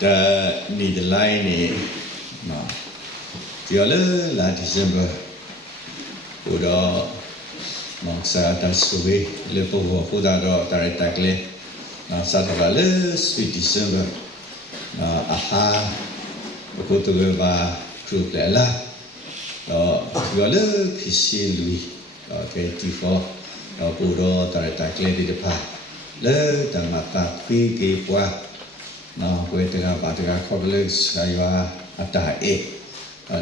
the need line no Viola la December Udo Mongsa Tasui Lepo Hudado Taretakle Satavale Sweet December Aha Kotuba Kruplela Viola Kisi Louis K24 Budo Taretakle de Pa Le Damata Qui Gwa No Quetega Bataga Cobbles Ayua Ata E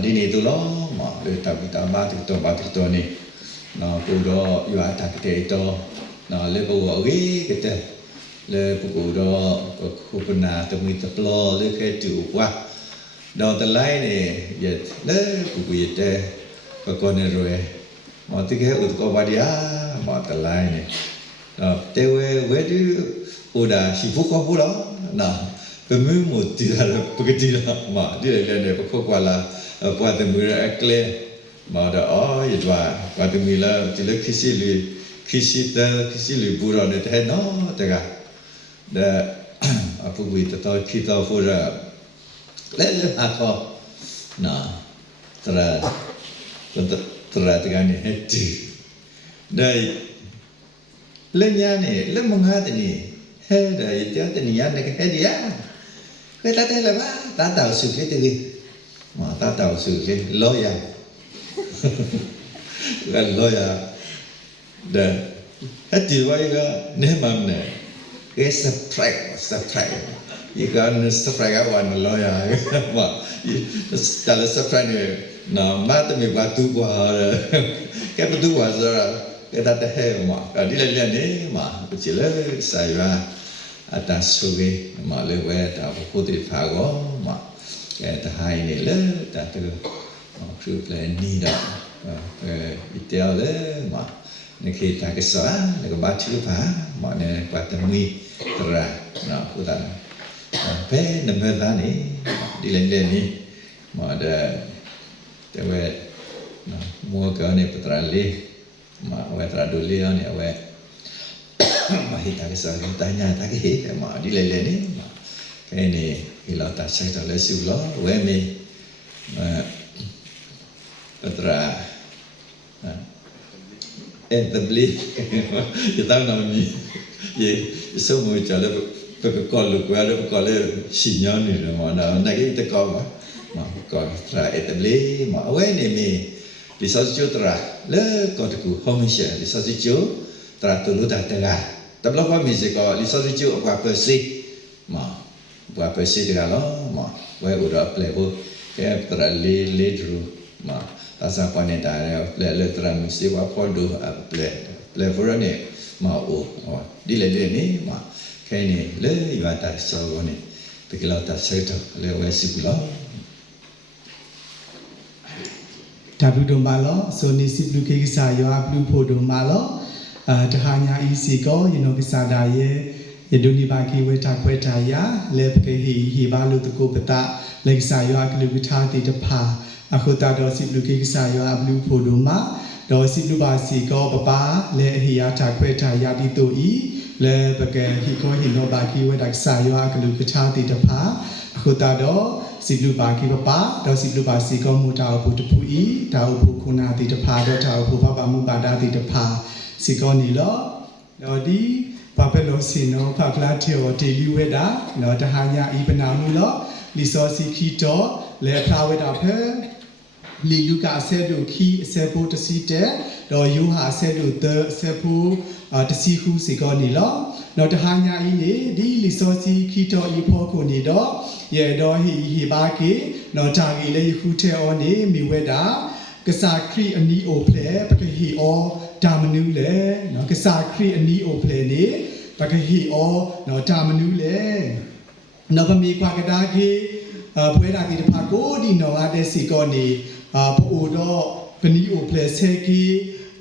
Dini tu lo, mak le tapi tambah tu ni, na kudo yuat tak itu, na le bawa lagi kita, le kudo kupena temu teplo le ke tu wah, dah terlain ni, ya le kuku itu, pakone roe, mak tu ke untuk kau dia, mak terlain ni, na tewe wedu udah sibuk kau pula, na pememu tidak begitu lah, mak dia le pakok kuala. Buat temura ekle, mana itu buat temila jadi kisi lu buron itu no, tega, dah apa kita tahu kita pura, le aku, na, tera tega ni hati, dah, le ni, le menghat ni, dah itu ni yang nak hati ya, kita tahu lah, tak tahu suka tu. Mà ta tạo sự cái lawyer là lawyer để hết chỉ vậy cái nếu mà này cái subtract you can subtract cái one lawyer mà ta là subtract này nó mà ta mình bắt tu qua cái bắt tu qua rồi cái ta thế mà đi lên này mà chỉ là sai và ta suy mà lấy về ta có thể phá gõ mà cái thứ hai này là ta từ chụp lên đi đó video là mà nên khi ta cái xóa là có ba chữ phá mà nên qua tâm nguy ra nó của ta bé nằm bên ta này đi lên đi mà để về mua cái này bắt ra đi mà về ra đồ li này về mà khi ta cái xóa ta nhà ta cái hết mà đi lên đi mà cái này thì là ta sẽ trả lời siêu ló với mình ra establish chúng ta nói gì số người trả lời cái con lục qua đó con lấy xì nhon này rồi mà nó này cái con mà còn ra establish mà với này mình đi sau chú ra lỡ còn được không sẽ đi sau chú ra từ lúc ta ra tập lúc đó mình sẽ có đi sau chú qua persi mà buat persi juga lo, mak, buat udah playbook, kayak terlalu ledru, mak, tasar panen dah, play terang mesti buat kodo, play for ni, mak, di lele ni, mak, kayak ni, le, ibarat tak sahaja ni, pergi laut tak serta, le, wesi pulau. Tapi domba lo, so ni si blue cake saya, blue po domba lo, terhanya isi ko, kisah daya. Yaduni bagi weta kweta ya lep ke hi balu tu ko peta lek sayo aklu bitha ti tapa akhuta do si lu ke sayo ablu phoduma do si lu ba si ko papa le hi ya ta kweta ya ti to I le pake hi ko hi no bagi weta sayo aklu bitha ti tapa akhuta do si lu bagi papa do si lu ba si ko mu ta bu tu I ta bu kuna ti tapa do ta bu papa mu ba da ti tapa si ko ni lo do di Papa si no papa teo daily weda no tahanya ibana mulo lisosi kito le praweda phe li luka sedu ki sebu tasite do yuha sedu the sebu tasihu sigoni lo no tahanya ini di lisosi kito ipo ko ni do ye do hi ba ki no tagi le yute oni mi weda kasa kri ani o ple pa hi o damanu le no kasa kri ani o ple ni pa hi o no damanu le no pa mi kwa kada ki pwe da ki pa ko di no a de si ko ni po do pani o ple se ki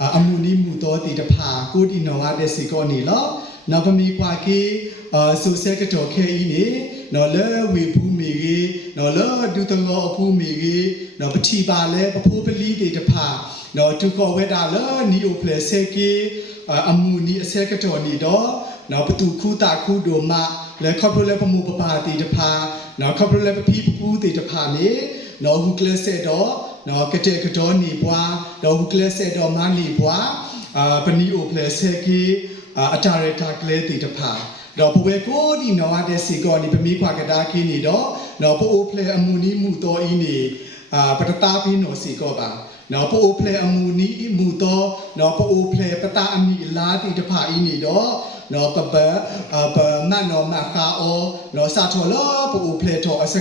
amuni mu to ti ta pha ko di no a de si ko ni lo no pa mi kwa ki so se ka to ke I ni no le we pu mi gi no le du to go pu mi gi no pa thi ba le pa pho pali ti ta pha no tu ko we da le ni o ple se ki amuni se ka to ni do no pa tu khu ta khu do ma လေခေါပလိုလေပမှုပပါတီတဖာနော်ခေါပလိုလေပပီပပူတီတဖာနေနော်ဟုကလဆက်တော့နော်ကတဲ့ကတော့နေပွားနော်ဟုကလဆက်တော့မနေပွားပနီအိုပလက်ဆက်ကီအတာရတာကလေးတီတဖာတော့ဘဝကိုဒီနော်တဲ့စီကောနေပမီခွာကတာခင်းနေတော့နော်ပိုပလက်အမှုနီးမှုတော်ဤနေပတတာပင်းနော်စီကောပါနော်ပိုပလက်အမှုနီးမှုတော်နော်ပိုပလက်ပတာအမီလာတီတဖာဤနေတော့နော်ပပမန်နော်မခါအောနော်စာထော်လောပိုပလက်တော်အစ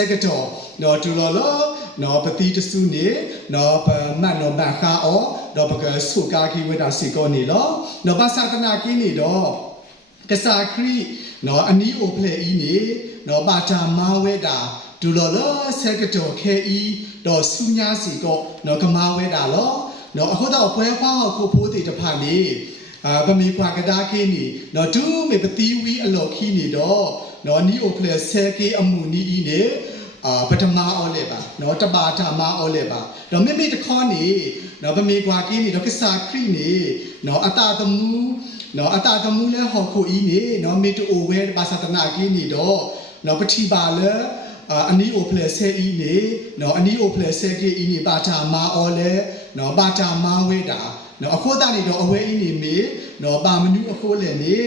က်ကတော့နော်တူလောနော်ပတိတဆုနေနော်ပမန်နော်မခါအောနော်ပကဆုကာခီဝဒစီကောနေလောနော်ဘာသာတနာကင်းနေတော့ကစားခရီနော်အနီးအိုဖလေဤနေနော်ပါတာမာဝဲတာဒူလောဆက်ကတော်ခဲဤတော့ဆုညာစီကောနော်ကမာဝဲတာလောနော်အခုတော့ဖွဲဖောက်ကိုဖိုးတီတဖာနေဗမီကွာကဒါခင်းနေနော်ဒူမေပတိဝီအလော်ခီနေတော့နော်နီအိုဖလေဆဲကေအမှုနီဤနေပထမအော်လေပါနော်တပါတာမာအော်လေပါတော့မိမိတခေါနေနော်ဗမီကွာကင်းနေတော့ကစားခရီနေနော်အတာတမှုနော်အတာတမှုလဲဟော်ခိုဤနေနော်မီတူအိုဝဲဘာသာတနာကင်းနေတော့နော်ပတိပါလဲအနီအိုဖလက်ဆဲဤနေနော်အနီအိုဖလက်ဆဲကေဤနေပါတာမာအော်လဲနော်ပါတာမာဝဲတာနော်အခိုးတာနေတော့အဝဲဤနေမေနော်ပါမနူးအခိုးလဲနေ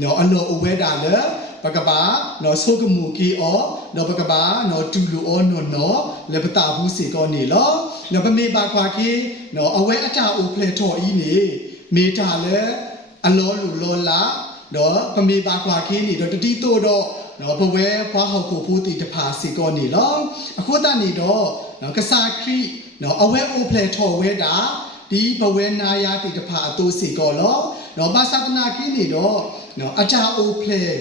နော်အလောအဝဲတာလဲပကပါနော်ဆုကမှုကီအောနော်ပကပါနော်တူလူအောနော်လေပတာဘူးစီကောနေလောနော်ပမေပါခွာကီနော်အဝဲအတာအိုဖလက်ထော်ဤနေမေတာလဲအလောလူလောလာနော်ပမေပါခွာကီနေတော့တတိတိုးတော့နော်ဘဝဲဖွားဟောက်ကိုဖိုးတီတဖာစီကောနေလောအခုတနေတော့နော်ကစားခရီနော်အဝဲအိုဖလက်ထော်ဝဲတာဒီဘဝဲနာယာတီတဖာအတူစီကောလောနော်ဘာသာတနာကင်းနေတော့နော်အတာအိုဖလက်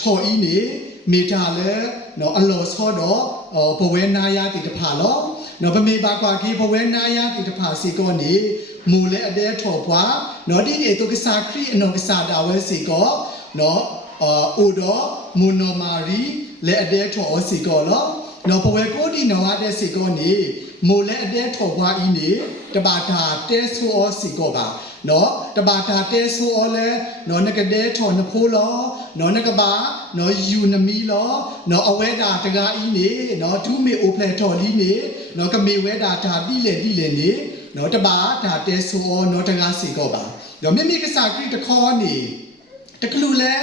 ထော်ဤနေမေတာလဲနော်အလောဆောတော့ဘဝဲနာယာတီတဖာလောနော်ပမေပါကွာကီဘဝဲနာယာတီတဖာစီကောနေမူလဲအတဲထော်ပွားနော်ဒီနေတော့ကစားခရီအနော်ကစားတာဝဲစီကောနော်အိုတော့မွန်နိုမာရီလဲအတဲထော်စီကောလောနော်ဘဝဲကိုဒီနော်တဲ့စီကောနေမူလဲအတဲထော်ပွားဤနေတပါတာတဲဆိုအောစီကောပါနော်တပါတာတဲဆိုအောလဲနော်နကတဲထော်နဖိုးလောနော်နကပါနော်ယူနမီလောနော်အဝဲတာတကားဤနေနော်ဒူးမေအိုဖလက်ထော်လီနေနော်ကမေဝဲတာဒါတိလေနေနော်တပါဒါတဲဆိုအောနော်တကားစီကောပါနော်မိမိကစားခရီတခေါ်နေတကလူလဲ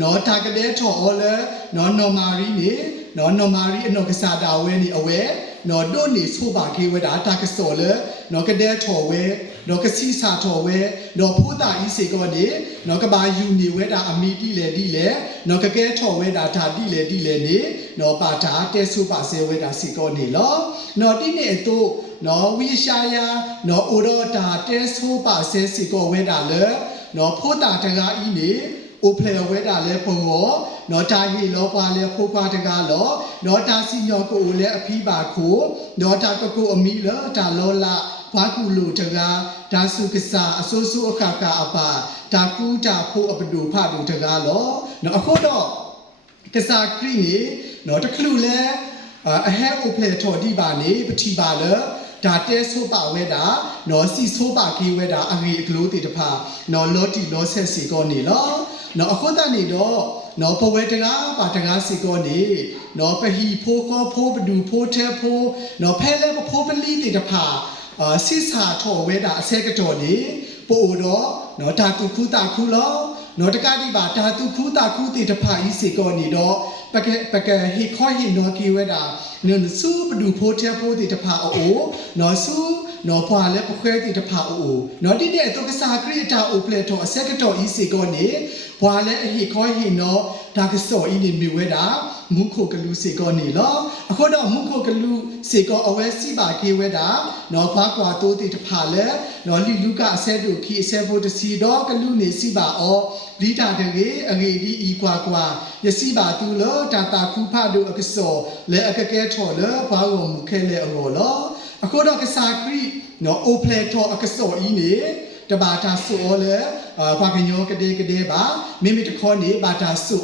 နော်တာကတဲ့ထော်အော်လဲနော်နော်မာရီနေနော်နော်မာရီအနော်ကစားတာဝဲနေအဝဲနော်တို့နေဆိုပါကေဝဲတာတာကစော်လဲနော်ကတဲ့ထော်ဝဲနော်ကစီစာထော်ဝဲနော်ဖိုးတာဤစေကောနေနော်ကဘာယူနေဝဲတာအမီတိလေနော်ကကဲထော်ဝဲတာဒါတိလေနေနော်ပါတာတဲဆူပါဆေဝဲတာစီကောနေလောနော်တိနေတို့နော်ဝိရှာယာနော်အိုတော့တာတဲဆူပါဆေစီကောဝဲတာလဲနော်ဖိုးတာတကားဤနေအိုဖလေဝဲတာလဲပုံရောနော်တာဟီလောပွားလဲဖိုးခွားတကားလောနော်တာစီညောကိုလဲအဖီးပါခိုနော်တာကကိုအမီလောတာလောလာဘာကူလူတကားဒါစုကစားအစိုးစိုးအခါကအပါဒါကူတာဖို့အပဒူဖတ်တူတကားလောနော်အခုတော့ကစားခရီနေနော်တခလူလဲအဟဲအိုဖလေထော်ဒီပါနေပတိပါလဲဒါတဲဆိုပါဝဲတာနော်စီဆိုပါကေဝဲတာအငေအကလို့တေတဖာနော်လော်တီလောဆက်စီကောနေလောနော်အခုတနေတော့နော်ပဝဲတကားပါတကားစီကောနေနော်ပဟီဖိုးကောဖိုးပဒူဖိုးထဲဖိုးနော်ဖဲလဲဖိုးပလီတေတဖာစစ်စာထော်ဝဲတာအစဲကတော်နေပို့တော့နော်ဓာတုခုတာခုလောနော်တကတိပါဓာတုခုတာခုတေတဖာဤစီကောနေတော့ပကဟီခေါ်ဟီနော်ကီဝဲတာနော်စူပဒူဖိုးထဲဖိုးတေတဖာအိုနော်စူနော်ဖွာလဲပခွဲတေတဖာအိုနော်တိတဲ့တော့ကစားခရီတာအိုပလက်တော်အစက်ကတော်ဤစီကောနေဖွာလဲအဟီခေါ်ဟီနော်ဒါကစောဤနေမြဝဲတာမုခိုကလူစီကောနေလောအခုတော့မုခိုကလူစီကောအဝဲစီပါကေဝဲတာနော်ဖွာကွာတိုးတေတဖာလဲနော်လီလူကအစက်တို့ခီအစက်ဖို့တစီတော့ကလူနေစီပါအောဒီတာတကေအငေဒီဤကွာယစီပါသူလောတာတာခုဖတ်တို့အကစောလဲအကကဲထော်လဲဘာဝမူခဲလဲအောလောအခုတော့ကစားခရီနော်အိုပလက်ထော်အကစောဤနေတဘာတာဆိုလဲခွာကညောကတဲ့ပါမိမိတခေါ်နေဘာတာဆို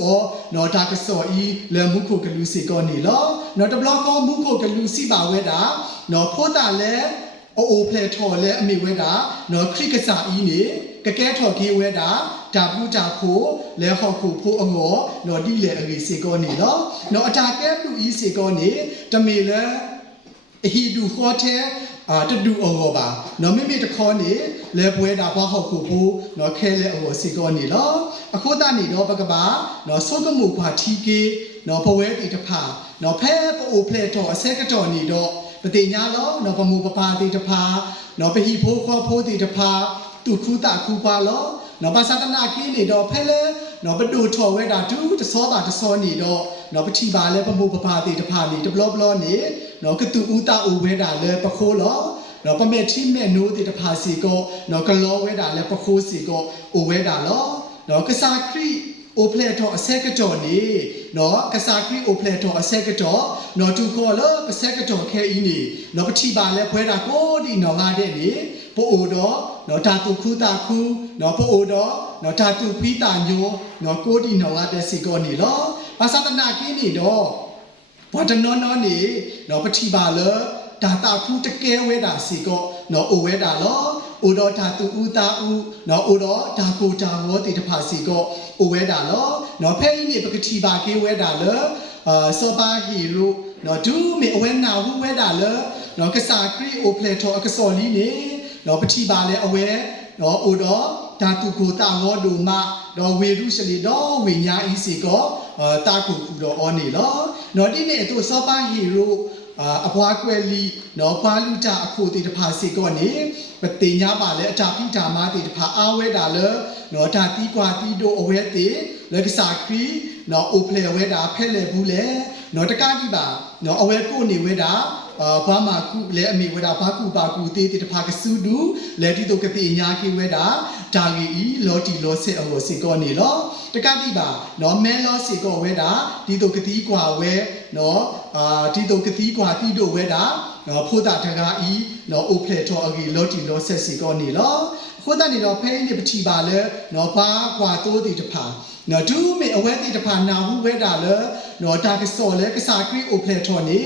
နော်တာကစောဤလဲမုခုကလူစီကောနေလောနော်တဘလောကောမုခုကလူစီပါဝဲတာနော်ဖိုးတာလဲအိုပလက်ထော်လဲအမိဝဲတာနော်ခရစ်ကစားဤနေကကဲထော်ကေဝဲတာ တာဘူးတာဖိုလဲဟောက်ကိုဖိုအငေါ်နော်ဒီလေအကြီးစီကောနေနော်နော်အတာကဲလူဤစီကောနေတမေလဲအဟီဒူခေါ်တဲ့တဒူအငေါ်ပါနော်မိမိတခေါ်နေလဲပွဲတာဘွားဟောက်ကိုဖိုနော်ခဲလဲအငေါ်စီကောနေလောအခုတနေတော့ပကပါနော်စောကမှုခွာထီကေနော်ဘဝဲတီတဖာနော်ဖဲပိုဖလက်တော့အစက်ကတော်နေတော့ပတိညာလောနော်ပမူပပါတီတဖာနော်ပဟိဖိုးခေါ်ဖိုးတီတဖာတူခူတာခူပါလောနော်ပါစတနာကင်းနေတော့ဖဲလဲနော်ပတူထော်ဝဲတာတူတစောတာတစောနေတော့နော်ပတိပါလဲပမူပပါတီတဖာနေတဘလဘလနေနော်ကတူဦးတာဦးဝဲတာလဲပခိုးလောနော်ပမေတိမဲနိုးတီတဖာစီကိုနော်ကလောဝဲတာလဲပခိုးစီကိုဦးဝဲတာလောနော်ကစားခရီအိုပလက်တော့အဆက်ကတော်နေနော်ကစားခရီအိုပလက်တော့အဆက်ကတော်နော်တူခေါ်လို့ပစက်ကတော်ခဲအင်းနေနော်ပတိပါလဲဖွဲတာကိုဒီနော်ငါတဲ့နေပို့အိုတော့နော်တာတူခူတာခူနော်ပို့အိုတော့နော်တာတူပီးတာညိုနော်ကိုဒီနော်ငါတဲ့စီကောနေလောဘာသာတနာကင်းနေတော့ဘာတနော်နော်နေနော်ပတိပါလဲဒါတာခူတကဲဝဲတာစီကောနော်အိုဝဲတာလောအိုတော့ဓာတုဥတာဥနော်အိုတော့ဓာကိုတာဝေါတိတဖာစီကောအိုဝဲတာလောနော်ဖဲကြီးနေပကတိပါကေဝဲတာလောစောပါဟီရိုနော်ဒူးမေအဝဲနာဝဝဲတာလောနော်ကစားခရီအိုပလက်တော်အကစော်လီနေနော်ပတိပါလဲအဝဲနော်အိုတော့ဓာတုကိုတာဝေါဒူမနော်ဝေရုရှလီတော့ဝိညာဤစီကောတာကူကူတော့အော်နေလောနော်ဒီနေ့သူစောပါဟီရိုအဘွားကွယ်လီနော်ဘာလူတာအခုတေတဖာစီကောနေပတိညာပါလေအတာပိတာမတေတဖာအားဝဲတာလေနော်ဒါတီကွာတီဒိုအဝဲတေလက်ကစားခရီနော်အိုပလေဝဲတာဖဲလေဘူးလေနော်တကားဒီပါနော်အဝဲကိုနေဝဲတာဘာမာကုလေအမေဝဲတာဘာကူပါကူတေတေတဖာကဆူဒူလေတီတိုကတိညာကေဝဲတာဒါဂီဤလော်တီလောဆဲအဝစီကောနေလောတကားဒီပါနော်မဲလောစီကောဝဲတာဒီတိုကတိကွာဝဲနော်ဒီတိုကတိကွာတီတိုဝဲတာနော်ဖိုးတာတကားဤနော်အိုပလေတော်အဂီလော်တီလောဆဲစီကောနေလောခိုးတနေတော့ဖဲနေပတိပါလေနော်ဘာကွာတိုးတီတဖာနော်ဒူးမေအဝဲတီတဖာနာဟုဝဲတာလေနော်တာကစော်လေကစားခရီအိုပလေတော်နေ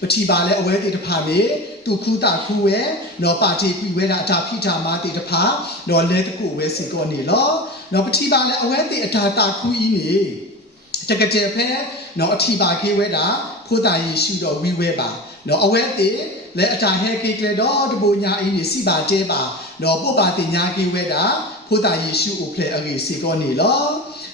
ပတိပါလေအဝဲတီတဖာနေသူခူတာခူဝဲနော်ပါတီပြီဝဲတာအတာဖိတာမာတီတဖာနော်လဲတကူဝဲစီကောနေလောနော်ပတိပါလေအဝဲတီအတာတာခူဤနေတကတဲ့ဖဲနော်အထီပါခေဝဲတာဖိုးတာယေရှုတော်ဝီဝဲပါနော်အဝဲတီလဲအတာဟဲကေကလေတော့တဘူညာဤနေစီပါတဲပါနော်ပုပ္ပါတိညာကေဝဲတာဖိုးတာယေရှုအိုဖလေအဂေစီကောနေလော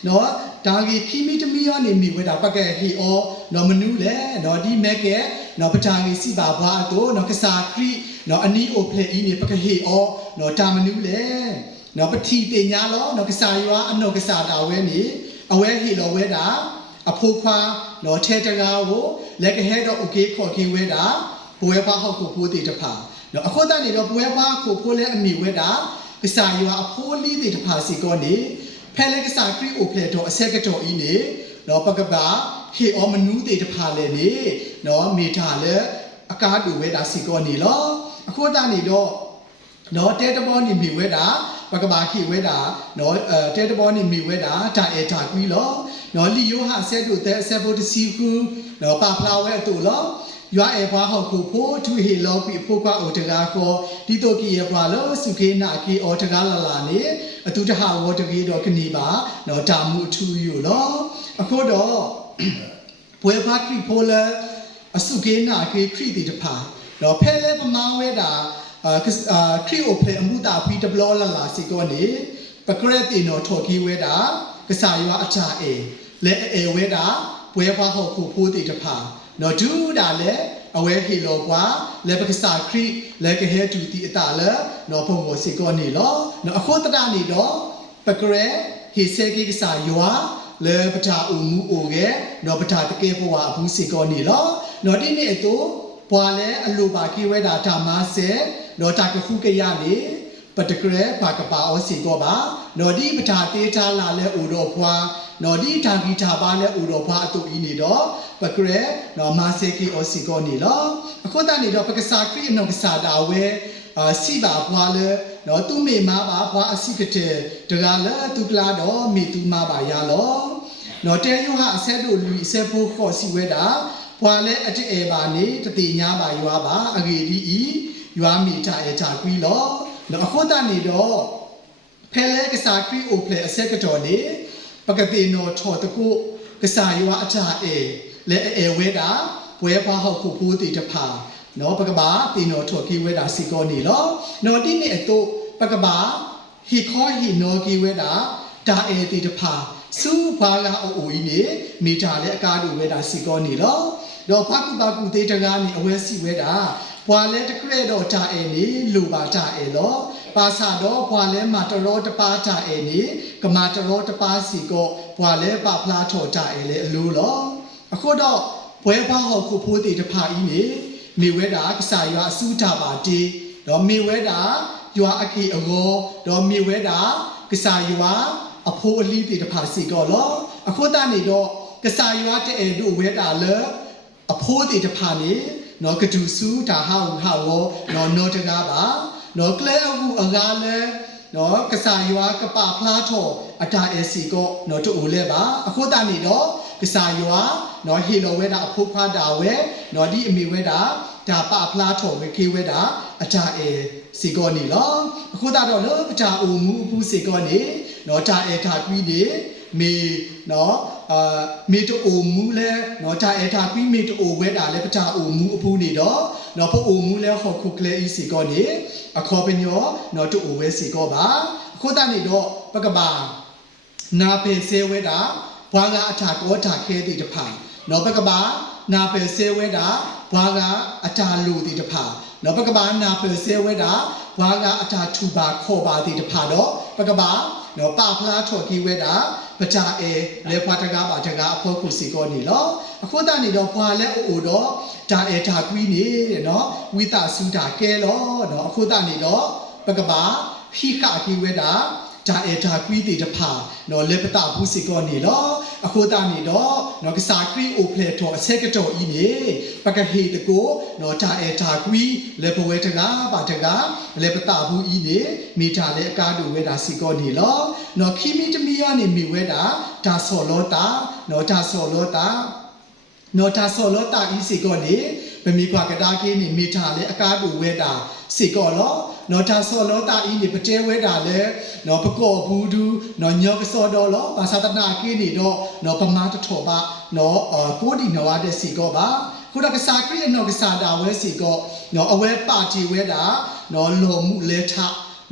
နော်ဒါဂီခီမီတမီယောနေမိဝဲတာပကဲဟီအောနော်မနူးလေနော်ဒီမက်ကဲနော်ပတာဂီစီပါဘွားတော့နော်ကစားခရီနော်အနီအိုဖလေဤနေပကဟီအောနော်တာမနူးလေနော်ပတိတေညာလောနော်ကစားရွာအနော်ကစားတာဝဲနေအဝဲဟီလောဝဲတာအဖိုးခွာနော်ထဲတကားကိုလက်ကဟဲတော့โอเคခေါ်ကေဝဲတာဘွဲပါဟောက်ကိုဖိုးတေတဖာနော်အခုတနေတော့ဘွဲပါကိုဖိုးလဲအမိဝဲတာကစားရွာအဖိုးလီတေတဖာစီကောနေဖဲလေကစားခရီအိုဖလေတော့အဆက်ကတော်ဤနေနော်ပကပါဟေအောမနူးတေတဖာလေနေနော်မေထာလေအကားတူဝဲတာစီကောနေလောအခုတနေတော့နော်တဲတဘောနေမိဝဲတာပကပါခိဝဲတာနော်တဲတဘောနေမိဝဲတာတာအေတာကွီလောနော်လီယိုဟာဆက်တို့တဲ့ဆက်ဖို့တစီခုနော်ပါဖလာဝဲတူလောရွာအေဘွားဟောက်ကိုဖိုးသူဟေလောပြီဖိုးကွာအိုတကားကောဒီတိုကီရဘွားလောစုကေနာကီအော်တကားလာလာနေအတူတဟာဝတကေတော့ခဏီပါနော်တာမှုထူယူလောအခုတော့ဘွဲပါခရီဖိုးလဲအစုကေနာကေခရီတီတဖာနော်ဖဲလဲပမာဝဲတာခရီအိုဖလေအမှုတာဖီတဘလောလာလာစီကောနေပကရက်တီနော်ထော်ကီဝဲတာကစားရွာအချာအေလဲအေဝဲတာဘွဲပါဟောက်ကိုဖိုးတီတဖာနော်ဒူးတာလေအဝဲဟီလောကွာလေပကစားခရီလေကဟဲတူတီအတာလေနော်ဖုံကိုစီကောနေလောနော်အခုတတာနေတော့ပကရဲဟီဆေကီကစားရွာလေပတာအူမူအိုကေနော်ပတာတကေဘွားဘူးစီကောနေလောနော်ဒီနေ့တော့ဘွာလေအလိုပါကေဝဲတာဓမ္မဆဲနော်တာကခုကရနေပတကရဲဘာကပါအောစီကောပါနော်ဒီပတာတေးထားလာလဲအိုတော့ဘွားနော်ဒီတာဂီတာပါလဲအိုတော့ဘွားအတူဤနေတော့ပကရဲနော်မာဆေကီအောစီကောနေလောအခုတနေတော့ပကစားခရီနော်ကစားတာဝဲစီပါဘွားလဲနော်သူမေမာပါဘွားအစီကတဲ့တကားလဲသူကလာတော့မေသူမာပါရလောနော်တဲယုဟာအဆက်တို့လူအဆက်ဖို့ခေါ်စီဝဲတာဘွားလဲအတအေပါနေတတိညာပါရွာပါအဂေဒီဤရွာမိတာအေတာကွီလောနော်အခုတနေတော့ဘ ဖဲလဲကစားခရီအိုဖလေအဆက်ကတော်နေပကတိနောထောတကုကစားယောအချာအေလဲအေဝဲတာဝဲဖွားဟောက်ခုဖူးတီတဖာနော်ပကဘာတီနောထောကီဝဲတာစီကောနေလောနော်တိနေအတုပကဘာဟီခေါ်ဟီနောကီဝဲတာဒါအေတီတဖာစူဘာလာအိုအီနေမိတာလဲအကားတို့ဝဲတာစီကောနေလောတော့ဖကုပါကုသေးတကားနေအဝဲစီဝဲတာဘွာလဲတကရဲတော့ဒါအေနေလူပါဒါအေလောပါစာတော့ဘွာလဲမှာတရောတပါဒါအေနေကမာတရောတပါစီကောဘွာလဲပါဖလားထော်ဒါအေလေအလိုလောအခုတော့ဘွဲဖောက်ဟောက်ခုဖိုးတီတဖာအီနေမိဝဲတာကစားရွာအစူးတာပါတီတော့မိဝဲတာရွာအခီအကောတော့မိဝဲတာကစားရွာအဖိုးအလီတီတဖာစီကောလောအခုတနေတော့ကစားရွာတဲ့တို့ဝဲတာလေအဖိုးတီတဖာနေနော်ကဒူစုဒါဟောက်နော်နောတကားပါနော်ကလဲအခုအကားလဲနော်ကစားရွာကပဖလားထော်အတာအစီကောနော်တို့လဲပါအခုတနေတော့ကစားရွာနော်ဟီလိုဝဲတာအဖိုးခွားတာဝဲနော်ဒီအမီဝဲတာဒါပဖလားထော်ဝဲခေဝဲတာအတာအစီကောနေလောအခုတတော့လောပချာအုံမူအပူစီကောနေနော်တာအတာကွီးနေမေနော်မေတအိုမူလဲနော်တာအတာကွီးမေတအိုဝဲတာလဲပချာအုံမူအပူနေတော့နော်ဖို့အုံမူလဲဟောခုကလဲအစီကောနေအခေါ်ပညောနော်တူအိုဝဲစီကောပါအခုတနေတော့ပကပါနာပေဆေဝဲတာဘွာကအထာကောထာခဲတိတဖာနော်ပကပါနာပေဆေဝဲတာဘွာကအထာလူတိတဖာနော်ပကပါနာပေဆေဝဲတာဘွာကအထာထူပါခေါ်ပါတိတဖာတော့ပကပါနော်ပါဖလားထော်ကီဝဲတာပချာအေလေဖွာတကားပါတကားအဖို့ခုစီကောနေလောအခုတနေတော့ဘွာလဲအိုတော့ဒါအေထာကွီးနေတယ်နော်ဝိတာစုတာကဲလောနော်အခုတနေတော့ပကပါဟိခကီဝဲတာဒါအေထာကွီးတီတဖာနော်လေပတာဘူးစီကောနေလောအခုတနေတော့နော်ကစားခရီအိုဖလေတော်အဆက်ကတော်ဤနေပကဟေတကိုနော်ဒါအေထာကွီးလေပဝဲတကားပါတကားလေပတာဘူးဤနေမိတာလေအကားတူဝဲတာစီကောနေလောနော်ခီမီတမီယာနေမိဝဲတာဒါဆော်လောတာနော်ဒါဆော်လောတာနော်ဒါဆော်လောတာဤစီကောနေမမီကွာကတာကင်းနေမိတာလေအကားတူဝဲတာစီကောလောနော်ဒါဆော်လောတာဤနေပတဲဝဲတာလေနော်ပကောဘူးဒူနော်ညောကစောတော်လောဘာသာတနာကင်းနေတော့နော်ပမာတထောပါနော်ကိုဒီနဝတဲ့စီကောပါခုတော့ကစားခရီးနော်ကစားတာဝဲစီကောနော်အဝဲပါတီဝဲတာနော်လောမှုလဲထ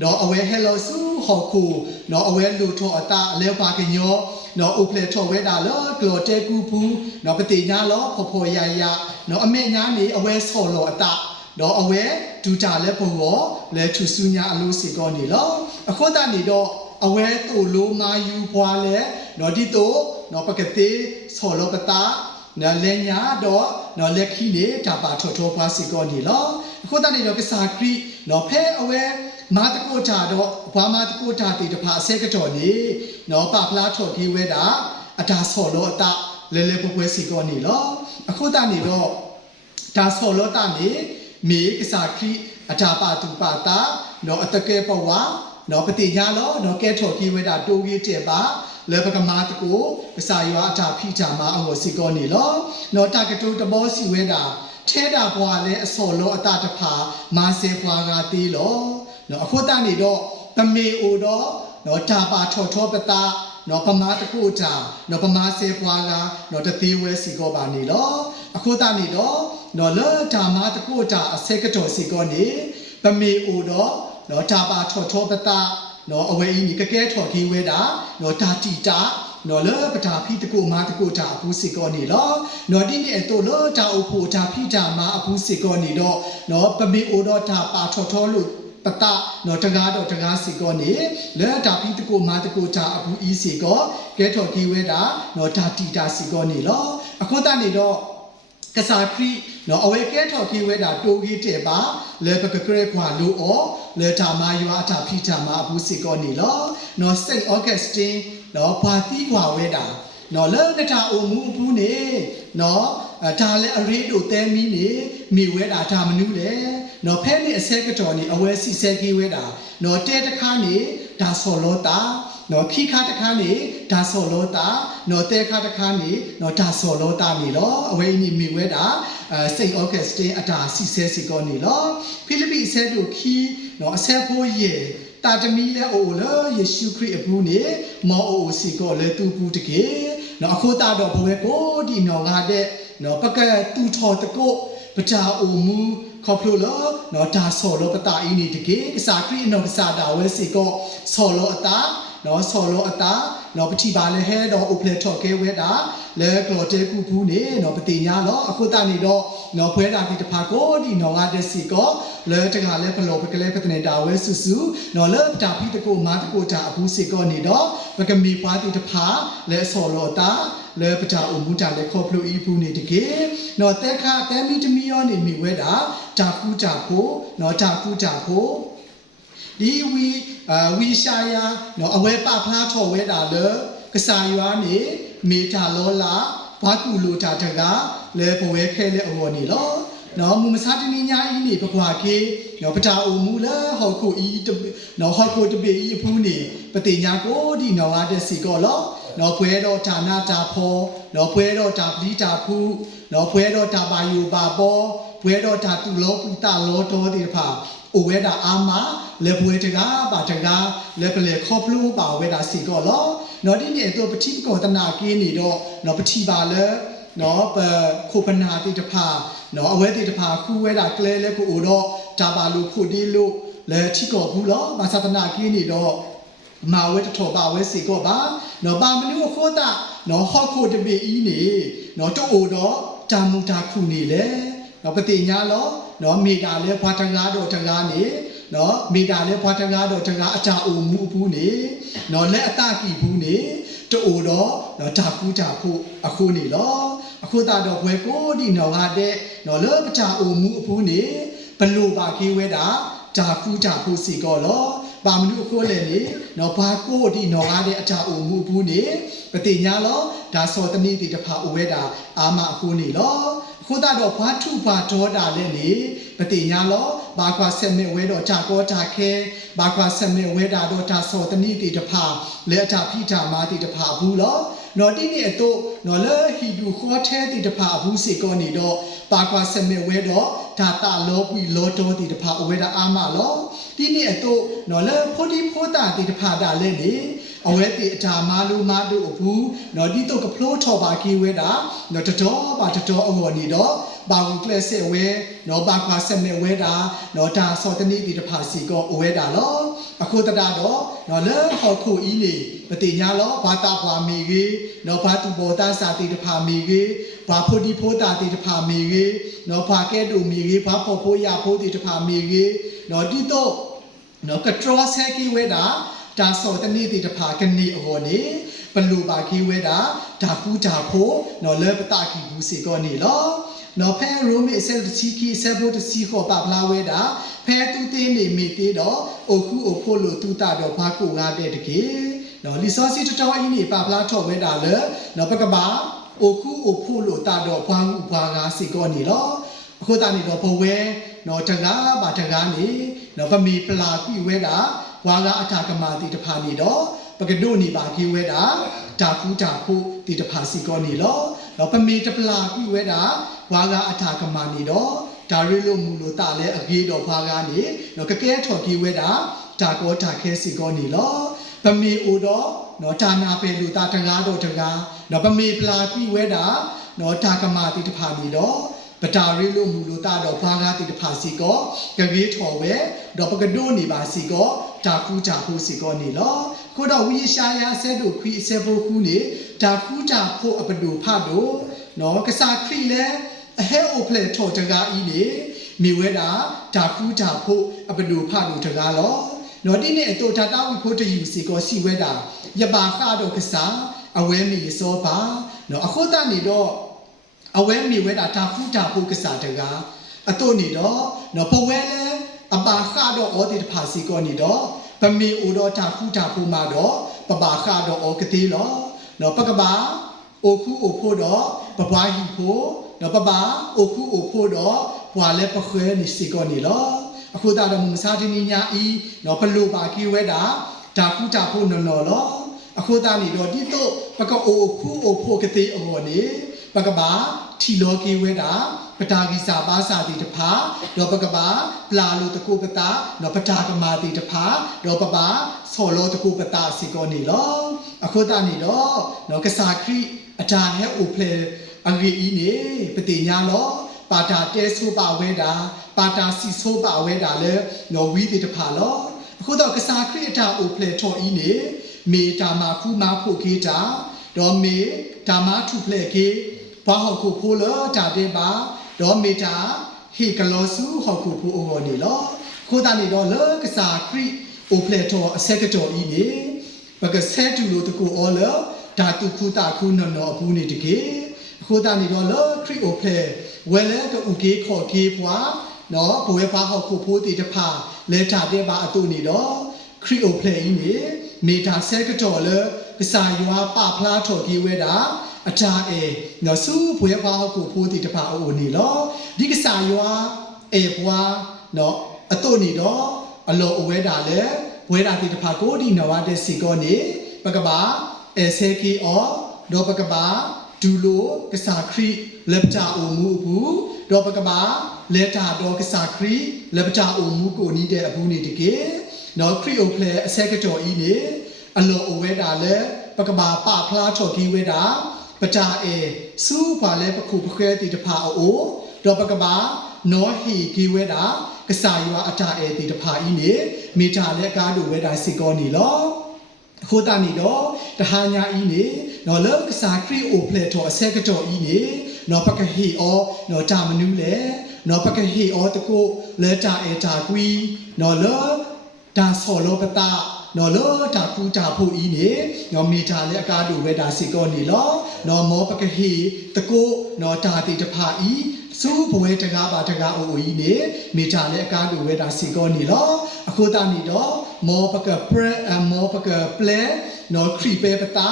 နော်အဝဲဟဲလိုဆူဟောခုနော်အဝဲလူထောအတာအလဲပါကညောနော်အိုပလက်ထောဝဲတာလောကလောတဲကူပူနော်ပတိညာလောဖော်ဖော်ရရနော်အမေညာနေအဝဲဆော်လောအတာတော့အဝဲဒူတာလဲပုံရောလဲထူဆူညာအလို့စီကောနေလောအခုတနေတော့အဝဲတူလိုမာယူပွားလဲနော်ဒီတော့နော်ပကတိဆော်လောပတာနော်လဲညာတော့နော်လက်ခီနေဒါပါထော်ထော်ပွားစီကောနေလောအခုတနေတော့ကစားခရီနော်ဖဲအဝဲမာတကိုတာတော့ဘာမာတကိုတာတီတဖာအဆက်ကတော်နေနော်ပပလားထော်ကြီးဝဲတာအတာဆော်လောအတာလဲလဲပွဲစီကောနေလောအခုတနေတော့ဒါဆော်လောတာနေမေကစားခရီအတာပါတူပါတာနော်အတကဲပဝါနော်ပတိညာလောနော်ကဲထော်ကြီးဝဲတာတိုးကြီးတဲ့ပါလဲပကမာတကိုကစားရွာအတာဖိချာမှာအဟောစီကောနေလောနော်တာကတူတဘောစီဝဲတာထဲတာဘွာလဲအစော်လောအတာတဖာမာစေဘွာကတီးလောနော်အခုတနေတော့တမေအိုတော့နော်တာပါထော်ထောပတာနော်ပမာတကုတာနော်ပမာစေပွားကနော်တသေးဝဲစီကောပါနေလောအခုတနေတော့နော်လောတာမာတကုတာအစက်ကတော်စီကောနေတမေအိုတော့နော်တာပါထော်ထောပတာနော်အဝဲအင်းကကဲထော်ခီဝဲတာနော်တာတီတာနော်လောပတာဖိတကုမာတကုတာအပူစီကောနေလောနော်ဒီနေ့အတူလောတာအဖို့တာဖိတာမာအပူစီကောနေတော့နော်ပမေအိုတော့တာပါထော်ထောလို့ပတာနော်တကားတော့တကားစီကောနေလဲတာဖိတကိုမာတကိုတာအဘူးအီစီကောကဲထော်ကြီးဝဲတာနော်တာတီတာစီကောနေလောအခုတနေတော့ကစားခရီနော်အဝဲကဲထော်ကြီးဝဲတာတိုးကြီးတဲ့ပါလဲပကကရဲခွာလို့ဩလဲတာမာရွာတာဖိတာမာအဘူးစီကောနေလောနော်စိတ်ဩဂတ်စတင်နော်ဘာတီခွာဝဲတာနော်လဲကတာအုံမှုဘူးနေနော်ဒါလဲအရေးတို့တဲမီနေမိဝဲတာဒါမနူးလေနော်ဖဲနေအဆက်ကတော်နေအဝဲစီဆဲကြီးဝဲတာနော်တဲတခါနေဒါဆော်လောတာနော်ခိခါတခါနေဒါဆော်လောတာနော်တဲခါတခါနေနော်ဒါဆော်လောတာနေလောအဝဲနေမိဝဲတာစိတ်ဩဂတ်စတင်အတာစီဆဲစီကောနေလောဖိလိပ္ပိအဆဲတို့ခီနော်အဆဲဖိုးရေ ตาจะมีแล้วโอ้เลยเยซูคริสต์ผู้นี้มอโอสิก็เลยตูกูตะเกเนาะโคตาดอกพเวโกดีเนาะงาเดเนาะปะกะตูทอตะโกปะจาโอมูขอบพลูแล้วเนาะดาโซโลปะตาอีนี่ตะเกกษาคริสต์เนาะกษาดาเวสิก็โซโลอตาเนาะโซโลอตาเนาะปฏิบาลเลยเฮดอกอุเพลทอเกเวดาเลยกลอเตกูผู้นี้เนาะปฏิญาเนาะโคตานี่ดอกเนาะเพื่อดาติตะพาโกดีเนาะงาเดสิก็เลยจังหาเลยพะโลปะกะเลยปะตะเนดาเวสุเนาะเลยตาพิตะโกมาตะโกจาอภูสิก็นี่ดอกปะกะมีปาติตะพาเลยโซโลตาเลยปะจาอุมุจาเลยขอบพลูอีผู้นี้ตะเกเนาะแต่ค่ะแต่มีจะมีย้อนนี่มีเวดาจาคูจาโพเนาะจาคูจาโพดีวีชายาเนาะเอาไว้ปะพลาทอเวดาเลยกษายว่านี่มีจาโลลาบากูโลจาตะกาเลยพเวเคเลยอวนี่ลอเนาะมุมซาตินิญาอีนี่ปะกว่าเคเนาะปะจาอุมูละฮอกูอีเนาะฮอกูตะเบอีผู้นี่ปฏิญาโกดีเนาะอาเดสิก็ลอเนาะเพื่อดอจานาจาพอเนาะเพื่อดอจาปลีจาผู้เนาะเพื่อดอจาบายูบาบอเพื่อดอจาตุโลปิตาโลโตติภาโอเวดาอามาเลพเวตกาบาตกาเลเปเลคอพลูบาเวดาสิก็ลอเนาะที่นี่ตัวปฏิปโกตนากีนี่ดอเนาะปฏิบาเลเนาะเปโคปนาติตภาเนาะอเวติตภาคูเวดาเกลเลกูโอดอจาบาลูคูดีลูเลที่ก็กูลอมาสัตนากีนี่ดอมาเวทโถบาเวสิก็บาเนาะบามนุโคตาเนาะฮอโคตเบอีนี่เนาะโตโอดอจามุตาคูนี่เลเนาะปฏิญาลอเนาะมีดาเลพาทงาโดทงานี่เนาะมีดาเลพาทงาโดทงาอาจาอูมูผู้นี่เนาะและอตากีผู้นี่โตโอดอเนาะจาคูจาคูอะคูนี่ลออะคูตาดอกเวโกดีเนาะฮาเดเนาะเลปจาอูมูผู้นี่ปลูบากีเวดาจาคูจาคูสิก็ลอบามนุโคเลนี่เนาะบาโกดีเนาะฮาเดอาจาอูมูผู้นี่ปฏิญาลอดาโซตนีติตภาอเวดาอามาอะคูนี่ลอโคตาดอกพาทุบาโตดาเลนี่ปฏิญาลอบากว่าเซเมเวดอจากอจาเคบากว่าเซเมเวดาโดจาโซตนีติตภาเลอาจาพิจามาติตภาบูลอนอที่นี่โตนอเลฮิดูขอเทติตภาบูสิกอนี่ดอบากว่าเซเมเวดอดาตาโลปีโลโตติตภาอเวดาอามาลอที่นี่โตนอเลโพดิโพตาติตภาดาเลนี่เอาไว้ติจามาลูมาดูอภูเนาะดิโตกับโพลทอบากีเวดาเนาะตะตอบาตะตออวนี่ดอบางเคลเซเวเนาะบากว่าเซเมเวดาเนาะดาโซตนีติตภาสีก็อเวดาลออะโคตดาดอเนาะเลฮอคูอีนี่ปฏิญาลอบาตาบวามีกีเนาะบาตุโบตาสาติตภามีกีบาโพดิโพตาติตภามีกีเนาะบาแกดูมีกีบาโพโพยาโพติตภามีกีเนาะดิโตเนาะกะตรอเซกีเวดาจาโซตนีติตภากันนี่โอนี่ปลูบากีเวดาดาคูจาโพเนาะเลปตากีบูสิก็นี่ลอเนาะแพรูมิเซลชีคีเซโบตစီခောပပလာဝဲတာဖဲတူတင်းနေမိတေတော့အိုခုအိုဖိုလိုတူတာတော့ဘာကိုငါတဲ့တကေเนาะလီစောစီတတော်အင်းနေပပလာထော့ဝဲတာလေเนาะပကဘာအိုခုအိုဖိုလိုတာတော့ဘာဟုဘာငါစီကောနေလောအခုတာနေတော့ဘဝဲเนาะတကားဘာတကားနေเนาะပမီပလာပြီဝဲတာဝါကအထာကမာတိတဖာနေတော့ပကဒိုနေပါကေဝဲတာဒါကူတာဖို့တိတဖာစီကောနေလောเนาะပမီတပလာပြီဝဲတာဝါကအထာကမာနေတော့ဒါရီလိုမူလိုတာလဲအကြီးတော့ဘာကနေเนาะကကဲထော်ကြီးဝဲတာဒါကောဒါခဲစီကောနေလောပမီအိုတော့เนาะဒါနာပဲလူတာတကားတော့တကားเนาะပမီပလာပြီဝဲတာเนาะဒါကမာတိတဖာနေတော့ပတာရီလိုမူလိုတာတော့ဘာကတိတဖာစီကောကကြီးထော်ဝဲတော့ပကဒိုနေပါစီကောဒါကူကြဖို့စီကောနေလောကိုတော့ဝီရှာယာဆဲတို့ခွီဆဲဖို့ခုနေဒါကူကြဖို့အပဒူဖတ်တို့เนาะကစားခရီလဲအဟဲအိုဖလက်ထော်တကားဤနေမိဝဲတာဒါကူကြဖို့အပဒူဖတ်တို့တကားလောเนาะဒီနေ့အတူတာတာဝီဖို့တယူစီကောစီဝဲတာရပါခါတော့ကစားအဝဲမီစောပါเนาะအခုတနေတော့အဝဲမီဝဲတာဒါကူကြဖို့ကစားတကားအတူနေတော့เนาะဘဝဲလဲအပါခါတော့ဩတိတဖာစီကောနေတော့ပမီအိုတော့ဒါကူကြဖို့မှာတော့ပပါခါတော့ဩကတိလောเนาะပကဘာအိုခုအိုဖို့တော့ပပွားဟီဖို့เนาะပပါအိုခုအိုဖို့တော့ဘွာလဲပခွဲနေစီကောနေလောအခုတာတော့မစားတင်ညာဤเนาะဘလူပါကီဝဲတာဒါကူကြဖို့နော်နော်လောအခုတာနေတော့ဒီတော့ပကအိုခုအိုဖို့ကတိအော်နေပကဘာ ထီလောကေဝဲတာပတာဂီစာပါစာတိတဖာတော့ပကပါပလာလူတကုပတာတော့ပတာကမာတိတဖာတော့ပပါဆော်လောတကုပတာစီကောနေလောအခုတနေတော့နော်ကစားခရီအတာဟဲအိုဖလေအဂီအီနေပတိညာလောပါတာတဲဆိုပါဝဲတာပါတာစီဆိုပါဝဲတာလဲနော်ဝီတိတဖာလောအခုတော့ကစားခရီအတာအိုဖလေထော်အီနေမေတာမာဖူမာဖို့ခေတာတော့မေတာမာထုဖလေကေဘာဟခုဖိုးလောတာတဲ့ပါတော့မေတာဟေကလောစုဟခုဖိုးအော်နေလောခိုးတာနေတော့လောကစားခရီအိုဖလေထော်အဆက်ကတော်ဤနေဘကဆဲတူလို့တကူအော်လောဓာတုခုတာခုနော်နော်ဘူးနေတကေခိုးတာနေတော့လောခရီအိုဖလေဝဲလဲကဥကေခေါ်ကေဖွာနော်ဘွယ်ဘာဟခုဖိုးတီတဖာလဲတာတဲ့ပါအတူနေတော့ခရီအိုဖလေဤနေမေတာဆက်ကတော်လောကစားရွာပဖလားထော်ကေဝဲတာအတာအေနော်စုဘွယ်ဘာကိုဖိုးတီတဖာအိုနေလောဒီကစားရွာအေဘွာနော်အတုနေတော့အလောအဝဲတာလေဝဲတာတီတဖာကိုဒီနဝတဲ့စီကောနေပကပါအေဆေကီအောတော့ပကပါဒူလိုကစားခရီလက်တာအိုမှုဘူးတော့ပကပါလက်တာတော့ကစားခရီလက်တာအိုမှုကိုနီးတဲ့အဘူးနေတကေနော်ခရီအိုဖလေအဆက်ကတော်ဤနေအလောအဝဲတာလေပကပါပဖလားထော်ကီဝဲတာပတာအေစူပါလဲပခုပခဲတီတဖာအိုတော့ပကပါနော်ဟီကီဝဲတာကစားရွာအတာအေတီတဖာဤနေမိတာလဲကားတို့ဝဲတာစီကောနေလောခိုးတာနေတော့တဟာညာဤနေနော်လောကစားခရီအိုဖလေထော်အဆက်ကတော်ဤနေနော်ပကဟီအောနော်တာမနူးလေနော်ပကဟီအောတကိုလဲတာအေတာကွီနော်လောဒါဆော်လောပတာနော်လောတာကူတာဖို့ဤနေနော်မီတာလေအကားတို့ဝဲတာစီကောနေလောနော်မောပကဟီတကိုနော်တာတီတဖာဤစူးဘွဲတကားပါတကားအိုဤနေမီတာလေအကားတို့ဝဲတာစီကောနေလောအခုတာနေတော့မောပကပရမောပကပလဲနော်ခရီပဲပတာ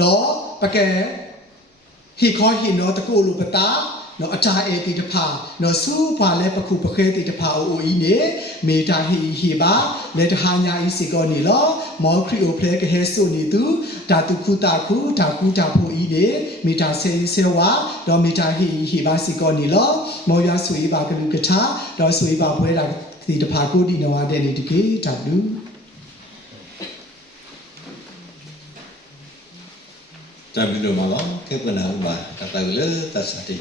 နော်ပကဟီခေါ်ဟီနော်တကိုလူပတာနော်အတာအေတီတဖာနော်စူးပါလဲပခုပခဲတီတဖာအိုဤနေမေတာဟီဟီပါလက်တဟာညာဤစီကောနေလောမောခရီအိုဖလဲကဟဲဆိုနေသူဓာတုခုတာခုဓာကူတာဖို့ဤနေမေတာဆေဝါတော့မေတာဟီဟီပါစီကောနေလောမောရဆွေပါကလူကထာတော့ဆွေပါပွဲတာဒီတဖာကိုဒီနဝတဲ့နေတကေဓာတု Tapi dulu malam ke pernah ubah kata gula tak sati.